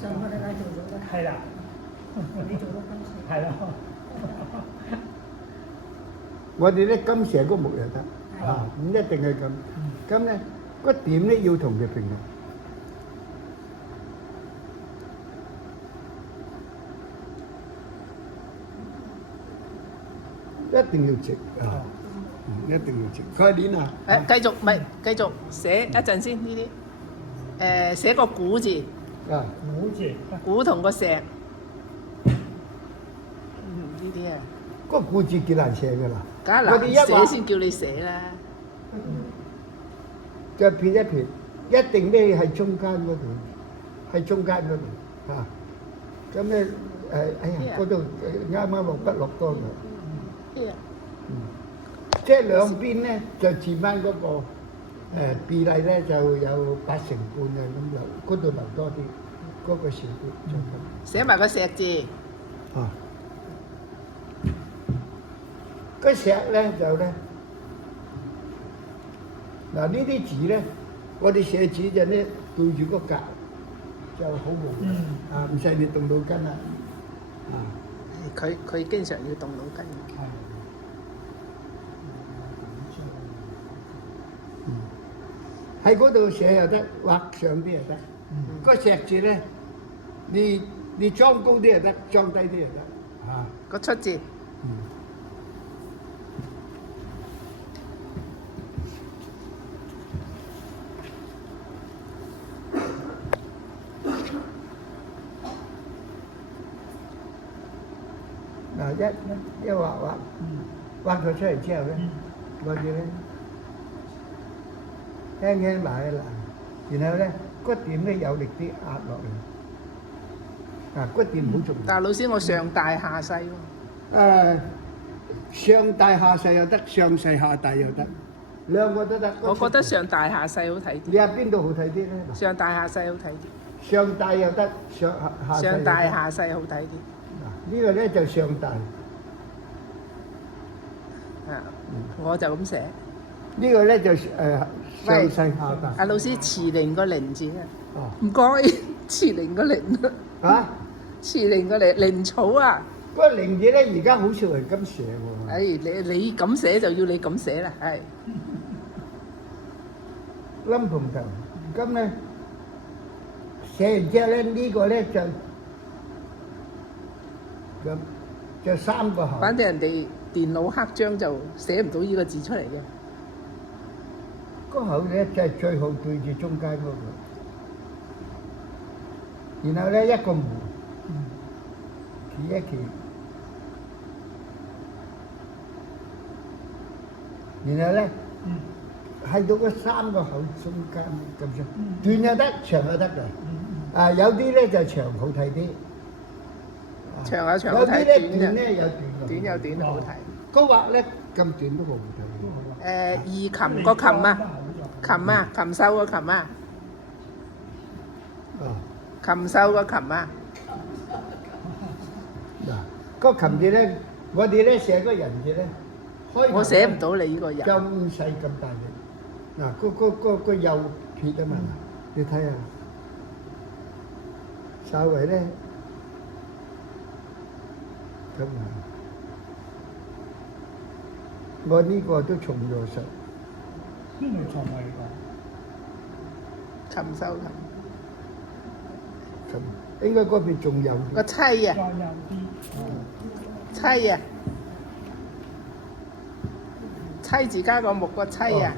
上我哋嚟做咗啦。係啦，你做咗金蛇。係咯。我哋咧金蛇個木又得啊，唔一定係咁。咁咧個點咧要同佢平衡，一定要直啊，一定要直。概念啊，誒，繼續咪繼續寫一陣先呢啲。寫個古字，啊，古字，古同個石。呢啲啊，個古字幾難寫㗎啦。梗係難我哋一話寫先叫你寫啦。就撇一撇，一定咧喺中間嗰度，喺中間嗰度嚇。咁咧哎呀，嗰度啱啱落筆落多咗。即係兩邊咧就佔翻嗰個比例咧就有8成半嘅咁就嗰度留多啲，嗰個少啲就咁。寫埋個石字。啊，個石咧就咧嗱呢啲字咧，我哋寫字就咧對住個格就好喎，啊唔使你動腦筋啦，啊。佢經常要動腦筋。喺嗰度寫又得，畫上啲又得。個石字咧，你裝高啲又得，裝低啲又得。啊，個出字。嗱一畫佢出嚟之後咧，我哋咧輕輕埋一攔，然後咧個點咧有力啲壓落嚟。啊，個點好重要。但係老師，我上大下細喎。上大下細又得，上細下大又得，兩個都得。我覺得上大下細好睇啲。你話邊度好睇啲咧？上大下細好睇啲。上大又得，上細上大下細好睇啲。嗱，呢個咧就上大。我就咁寫。呢個咧就上細下大。阿老師，慈靈個靈字啊。哦。唔該，慈靈個靈。啊？慈靈個靈，靈草啊。嗰個靈字咧，而家好少係咁寫喎。你咁寫就要你咁寫啦，係。冧蓬頭，咁咧寫完之後咧，呢個咧就3個口。反正人哋電腦黑章就寫唔到呢個字出嚟嘅。個口咧就係最好對住中間嗰個，然後咧一個門，企一企，然後咧喺到嗰3個口中間咁樣，短又得，長又得㗎。啊，有啲咧就長好睇啲，長有長好睇，有啲咧短咧有短有短好睇。個畫咧咁短都好睇。二琴個琴啊，琴啊，琴獸個琴啊，琴獸個琴啊。嗱，個琴字咧，我哋咧寫個人字咧，我寫唔到你呢個人。就唔使咁大力。嗱，個右撇啊嘛，你睇下，稍微咧咁啊，我呢個都重咗實。邊度重啊？呢琴獸琴。應該嗰邊仲有個妻啊。再有啲。妻啊。妻字加個木個妻啊。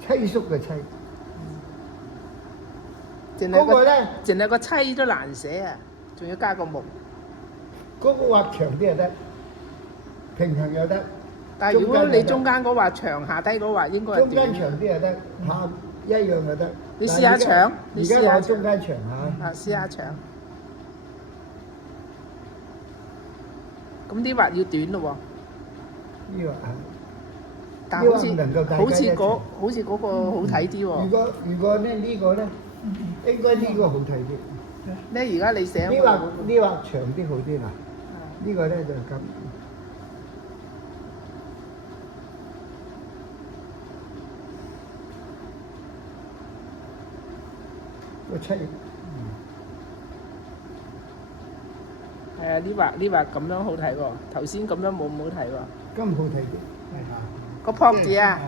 妻叔嘅妻。嗰個咧，淨係個妻都難寫啊，仲要加個木。嗰個畫長啲又得，平衡又得。但係如果你中間嗰畫長，下低嗰畫應該係短。中間長啲又得，下一樣又得。你試下長，而家畫中間長嚇。啊，試下長。咁啲畫要短咯喎。呢個係。但好似嗰個好睇啲喎。如果咧呢個咧，應該呢個好睇啲。咧而家你寫呢畫長啲好啲啦。呢個咧就咁。個七月。係啊，呢畫咁樣好睇喎，頭先咁樣冇唔好睇喎。咁好睇啲。個撲字啊，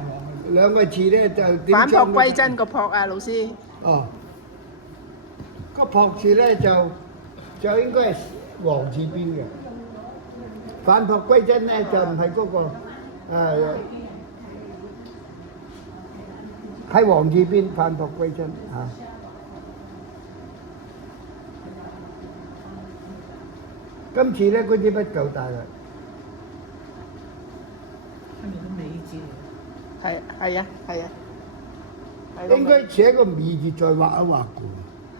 兩個字咧就點反璞將歸真個撲啊，老師。哦，個撲字咧就應該係王字邊嘅，反璞歸真咧就唔係嗰個喺王字邊反璞歸真嚇。今次咧嗰支筆夠大啦。係咪個美字嚟？係啊。應該寫個美字再畫一畫嘅。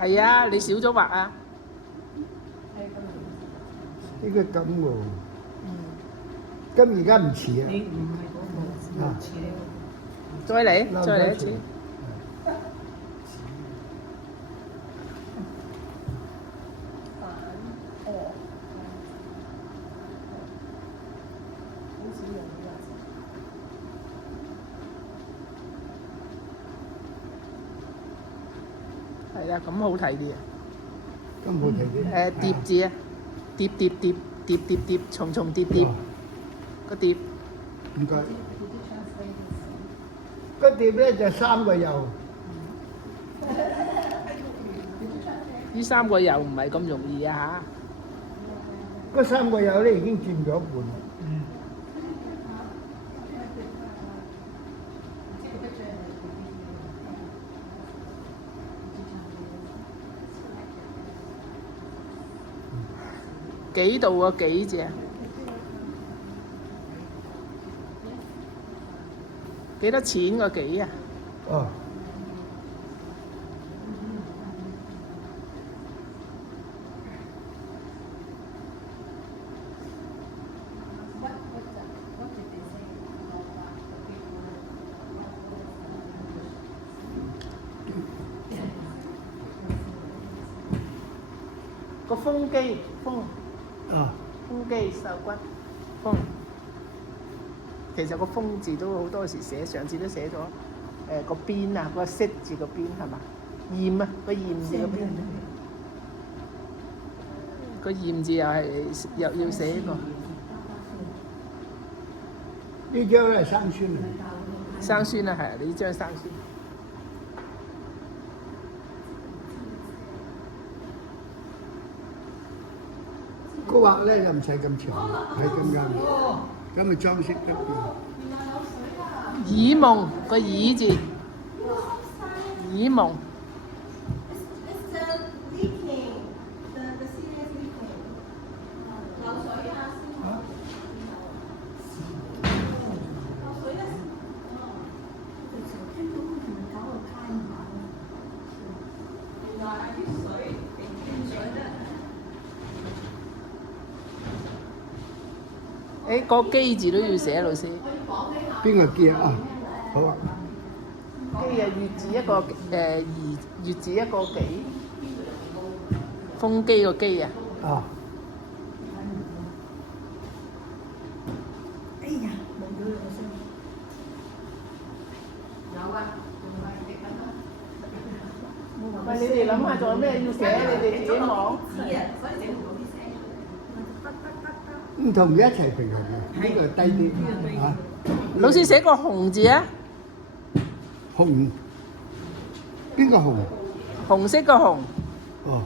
係啊，你少咗畫啊。應該咁喎。咁而家唔似啊。你唔係嗰個唔似呢個。再嚟一次。係啦，咁好睇啲啊！咁好睇啲。疊字啊，疊，重疊，個疊。唔該。個疊咧就三個又。呢三個又唔係咁容易啊嗰三個又咧已經佔咗一半。幾度個幾字啊？幾多錢個幾啊？哦。個風機風。啊。風機受骨風，其實個風字都好多時寫，上次都寫咗個邊啊，個色字個邊係嘛？驗啊，個驗字個邊，個驗字又係又要寫個。呢張咧係生酸嚟。生酸啊，係啊，你呢張生酸。個畫咧就唔使咁長，係咁樣，咁咪裝飾得嘅。耳夢個耳字，耳夢。誒，個機字都要寫，老師。邊個機啊？好啊。機啊，月字一個月字一個幾，風機個機啊。啊。哎呀，冇咗兩個聲。有啊，喂，你哋諗下仲有咩要寫？你哋自己望。唔同嘅一齊平衡嘅，呢個低啲嚇。老師寫個紅字啊！紅，邊個紅？紅色個紅。哦。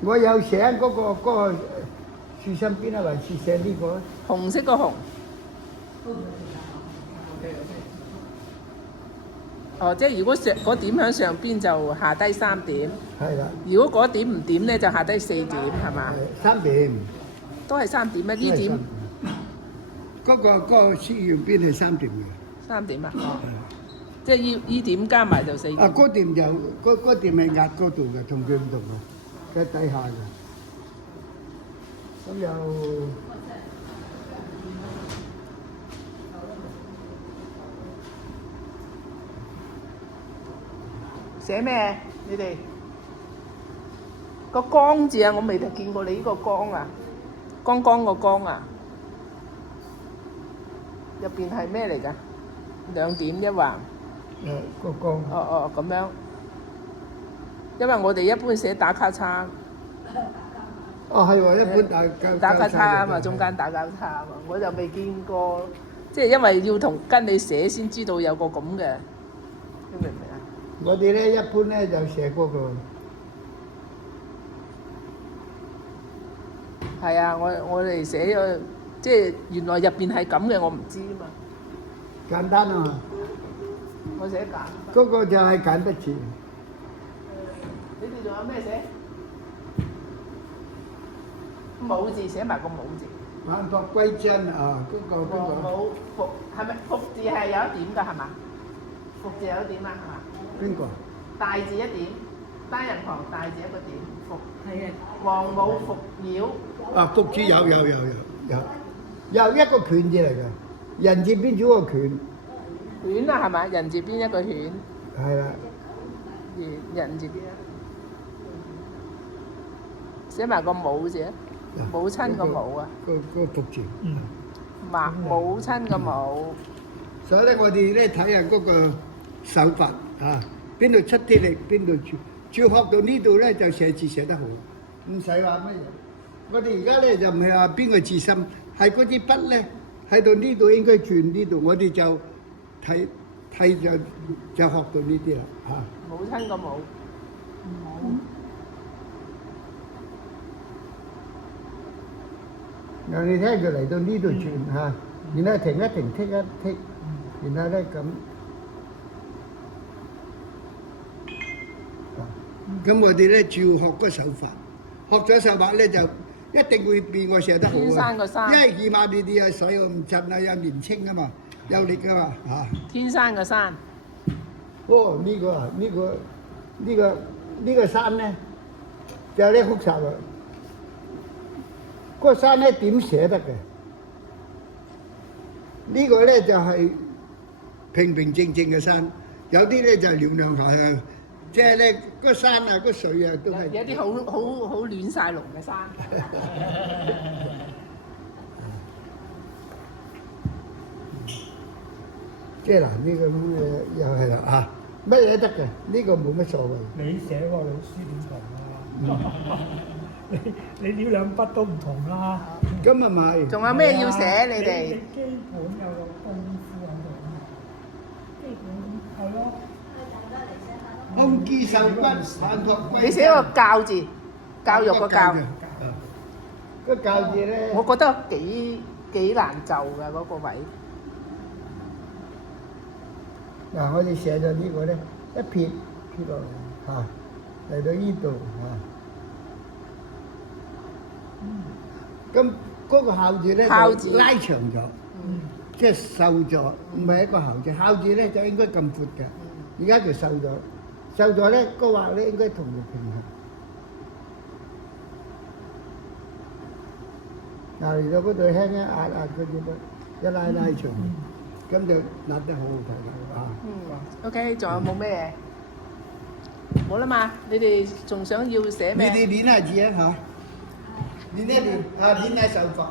我有寫嗰個樹身邊啊，還是寫呢個？紅色個紅。哦，即係如果嗰點喺上邊就下低3點。係啦。如果嗰點唔點咧，就下低4點，係嘛？3點。都係3點啊？呢點？嗰個書院邊係3點嘅。3點啊？即係呢點加埋就4點。啊，嗰點就嗰點係壓嗰度嘅，同佢唔同嘅，喺底下嘅。咁又寫咩？你哋個光字啊，我未見過你呢個光啊，剛剛個光啊，入邊係咩嚟㗎？2點一橫。個光。哦，咁樣。因為我哋一般寫打交叉，哦係喎，一般打交叉啊嘛，中間打交叉啊嘛，我就未見過，即係因為要跟你寫先知道有個咁嘅，你明唔明啊？我哋咧一般咧就寫嗰個。係啊，我哋寫咗，即係原來入邊係咁嘅，我唔知啊嘛。簡單啊嘛，我寫簡單。嗰個就係簡筆字。你哋仲有咩寫？武字寫埋個武字。反璞歸真啊！嗰個武復係咪復字係有一點㗎係嘛？復字有一點啊係嘛？邊個？大字一點，單人旁大字一個點，復。係啊，黃武復妖。啊，福字有一個拳字嚟嘅，人字邊咗個拳。犬啊係咪？人字邊一個犬，係啦，人字邊啊？寫埋個母字啊！母親個母啊！個福字。母親個母。所以咧，我哋咧睇下嗰個手法啊，邊度出啲力，邊度照學到呢度咧就寫字寫得好，唔使話乜嘢。我哋而家咧就唔係話邊個字深，係嗰支筆咧喺到呢度應該轉呢度，我哋就睇就學到呢啲啦嚇。母親個母。然後你睇佢嚟到呢度轉嚇，然後停一停，剔一剔，然後咧咁。咁我哋咧照學嗰手法，學咗手法咧就一定會變我寫得好天生個生因為起碼呢啲啊水唔震啊，又年青啊嘛，有力啊嘛嚇。天生個山。哦，呢個山咧就有啲複雜啦。嗰個山咧點寫得嘅？呢個咧就係平平靜靜嘅山，有啲咧就係巒巒下向。即係咧，個山啊，個水啊，都係有啲好亂晒龍嘅山。即係嗱，呢個咁嘅又係啦啊，乜嘢得嘅？呢個冇乜所謂。你寫個老師點同啊？你呢兩筆都唔同啦。咁啊咪。仲有咩要寫你哋？基本有個功夫喺度啊嘛。基本係咯。空機受骨，反璞歸真。你寫個教字，教育個教。個教字咧，我覺得幾難就㗎嗰個位。嗱，我哋寫咗呢個咧，一撇落嚟嚇，嚟到呢度嚇。咁嗰個孝字咧就拉長咗，即係瘦咗，唔係一個孝字。孝字咧就應該咁闊嘅，而家就瘦咗。瘦咗咧，個畫咧應該同佢平衡。嗱，嚟到嗰度輕一壓嗰啲都一拉長，咁就立得好好睇啦啊！OK， 仲有冇咩嘢？冇啦嘛，你哋仲想要寫咩？你哋練下字啊嚇，練一練啊，練下手法。